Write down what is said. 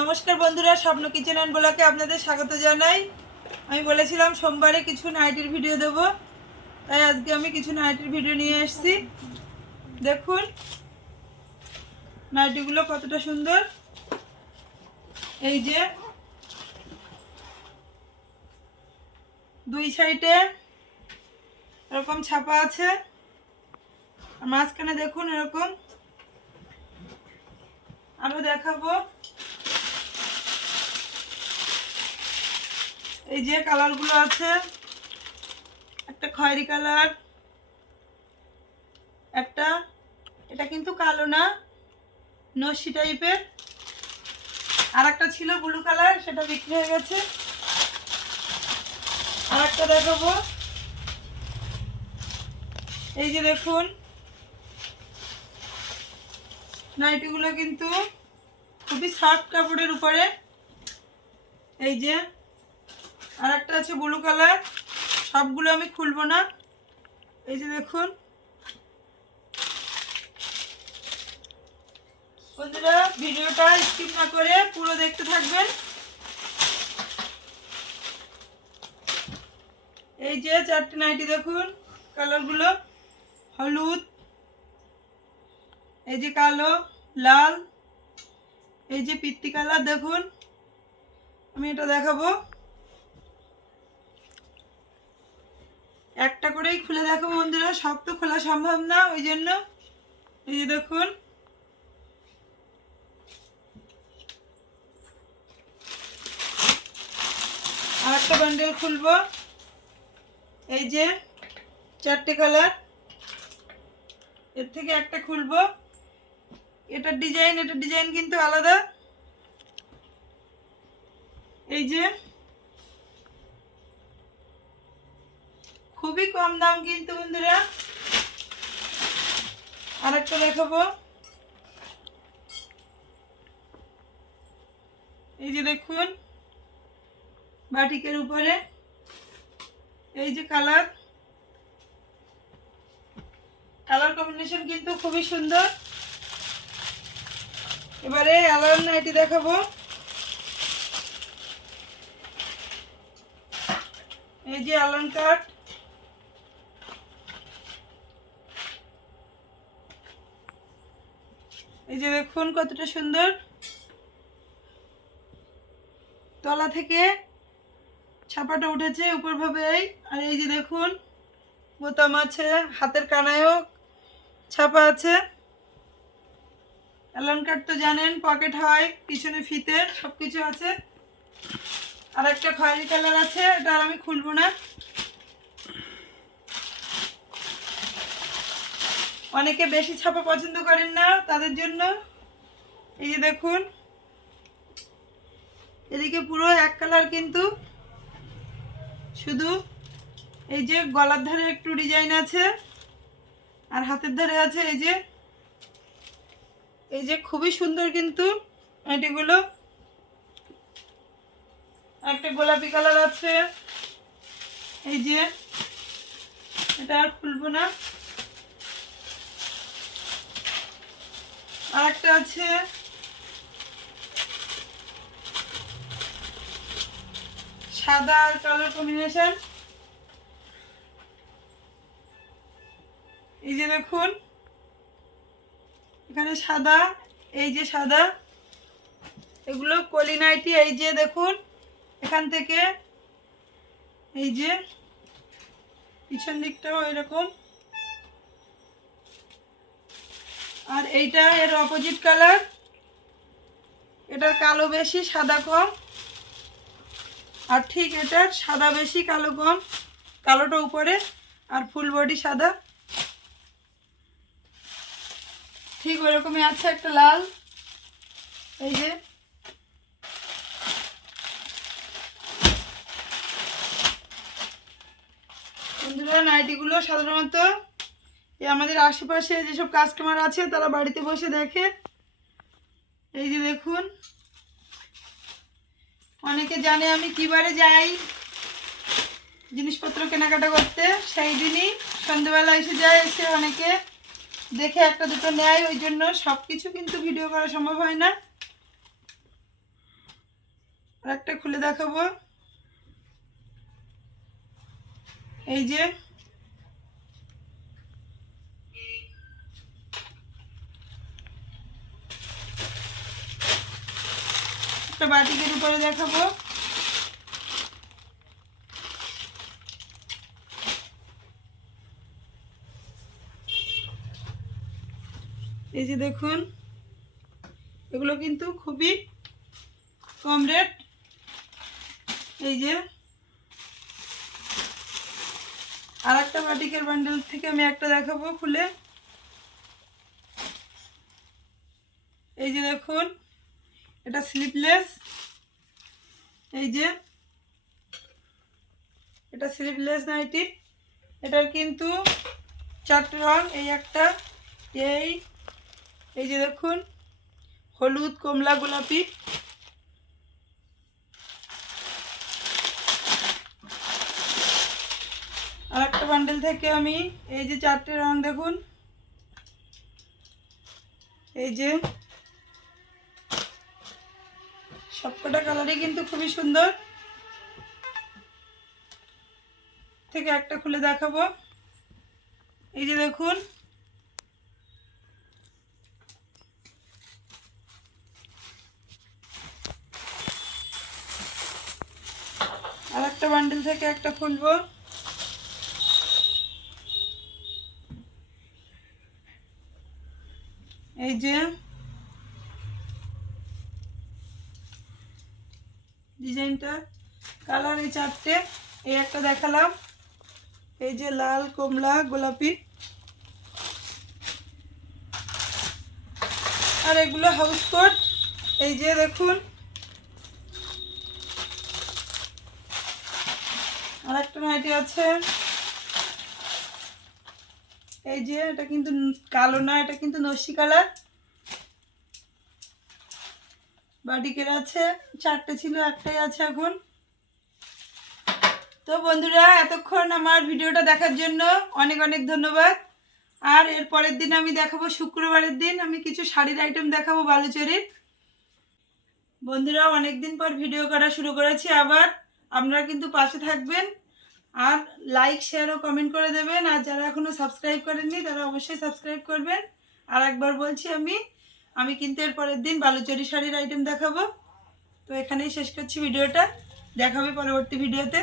নমস্কার বন্ধুরা, স্বপ্ন কিচেন অ্যান্ড ব্লকে আপনাদের স্বাগত জানাই। আমি বলেছিলাম সোমবারে কিছু নাইটির ভিডিও দেব, তাই আজকে আমি কিছু নাইটির ভিডিও নিয়ে এসেছি দেখুন, নাইটিগুলো কতটা সুন্দর। এই যে, দুই সাইডে এরকম ছাপা আছে। আর মাঝখানে দেখুন এরকম। আরও দেখাবো। এই যে কালারগুলো আছে, একটা খয়েরি কালার, একটা, এটা কিন্তু কালো না নসি টাইপের। আর একটা ছিল ব্লু কালার, সেটা বিক্রি হয়ে গেছে। আর একটা দেখাবো। এই যে দেখুন, নাইটিগুলো কিন্তু খুবই সফট কাপড়ের উপরে। এই যে আর একটা আছে ব্লু কালার সবগুলো আমি খুলবো না। এই যে দেখুন। বন্ধুরা, ভিডিওটা স্কিপ না করে পুরো দেখতে থাকবেন। এই যে চারটে নাইটি দেখুন কালারগুলো হলুদ, এই যে কালো, লাল, এই যে পিত্তি কালার দেখুন। আমি এটা দেখাবো। একটা করেই খুলে দেখো বন্ধুরা, সব তো খোলা সম্ভব না ওই জন্য এই যে দেখুন। আর একটা বান্ডেল খুলবো। এই যে চারটে কালারের থেকে একটা খুলবো। এটার ডিজাইন এটার ডিজাইন কিন্তু আলাদা। এই যে খুবই কম দাম কিন্তু বন্ধুরা। আর একটা দেখাবো। এই যে দেখুন, বাটিকের উপরে। এই যে কালার। কালার কম্বিনেশন কিন্তু খুবই সুন্দর। এবারে আলার নাইটি দেখাবো। এই যে আলন কাঠ এই যে দেখুন কতটা সুন্দর। তলা থেকে ছাপাটা উঠেছে উপর ভাবে আর এই যে দেখুন, বোতাম আছে, হাতের কানায়ও ছাপা আছে। অ্যালান কার্ড তো জানেন, পকেট হয়, পিছনে ফিতে সব কিছু আছে। আর একটা খয়েরি কালার আছে, এটা আর আমি খুলবো না। অনেকে বেশি ছাপা পছন্দ করেন না তাদের জন্য। এই যে দেখুন। এদিকে পুরো এক কালার কিন্তু শুধু এই যে গলার ধারে একটু ডিজাইন আছে, আর হাতের ধারে আছে এই যে এই যে খুবই সুন্দর কিন্তু এটিগুলো। একটা গোলাপি কালার আছে। এই যে, এটা আর খুলবো না। আর একটা আছে। সাদা আর কালার কম্বিনেশন এই যে দেখুন, এখানে সাদা, এই যে সাদা। এগুলো কলি নাইটি এই যে দেখুন, এখান থেকে এই যে পিছন দিকটাও এরকম। এইটা এর অপোজিট কালার এটার কালো বেশি, সাদা কম। আর ঠিক এটার সাদা বেশি, কালো কম। কালোটা উপরে আর ফুল বডি সাদা। ঠিক ওরকমই আছে একটা লাল। এই যে। বন্ধুরা, নাইটিগুলো সাধারণত এই আমাদের আশেপাশে যেসব কাস্টমার আছে, তারা বাড়িতে বসে দেখে। এই যে দেখুন, অনেকে জানে আমি কিবারে যাই জিনিসপত্র কেনাকাটা করতে। সেই দিনই সন্ধ্যেবেলা এসে যায় এসে অনেকে দেখে একটা দুটো নেয়, ওই জন্য সব কিছু কিন্তু ভিডিও করা সম্ভব হয় না। আর একটা খুলে দেখাবো। এই যে একটা বাটিকের উপরে দেখাবো। এই যে দেখুন, এগুলো কিন্তু খুবই কম রেট। এই যে আর একটা বাটিকের বান্ডেল থেকে আমি একটা দেখাবো খুলে। এই যে দেখুন এটা স্লিপলেস এই যে, এটা স্লিপলেস নাইটি এটার কিন্তু চারটে রং এই একটা। এই এই যে দেখুন, হলুদ, কমলা, গোলাপি। আর একটা বান্ডেল থেকে আমি এই যে চারটে রং দেখুন। এই যে সবকটা কালারই কিন্তু খুবই সুন্দর। থেকে একটা খুলে দেখাবো। এই যে দেখুন। আর একটা বান্ডেল থেকে একটা খুলবো। এই যে ডিজাইনটা। কালার এই চারটে। এই একটা দেখালাম। এই যে লাল, কমলা, গোলাপি। আর এগুলো হাউস কোট এই যে দেখুন। আর একটা নাইটি আছে। এই যে, এটা কিন্তু কালো না, এটা কিন্তু নস্যি কালার। বাটিকের আছে, চারটে ছিল, একটাই আছে এখন। তো বন্ধুরা, এতক্ষণ আমার ভিডিওটা দেখার জন্য অনেক অনেক ধন্যবাদ। আর এর পরের দিন আমি দেখাবো, শুক্রবারের দিন আমি কিছু শাড়ির আইটেম দেখাবো বালুচরির। বন্ধুরা অনেক দিন পর ভিডিও করা শুরু করেছি আবার। আপনারা কিন্তু পাশে থাকবেন। আর লাইক শেয়ার ও কমেন্ট করে দেবেন। আর যারা এখনও সাবস্ক্রাইব করেননি, তারা অবশ্যই সাবস্ক্রাইব করবেন। আর একবার বলছি আমি আমি কিন্তু এর পরের দিন বালুচরি শাড়ির আইটেম দেখাবো। তো এখানেই শেষ করছি ভিডিওটা। দেখাবে পরবর্তী ভিডিওতে।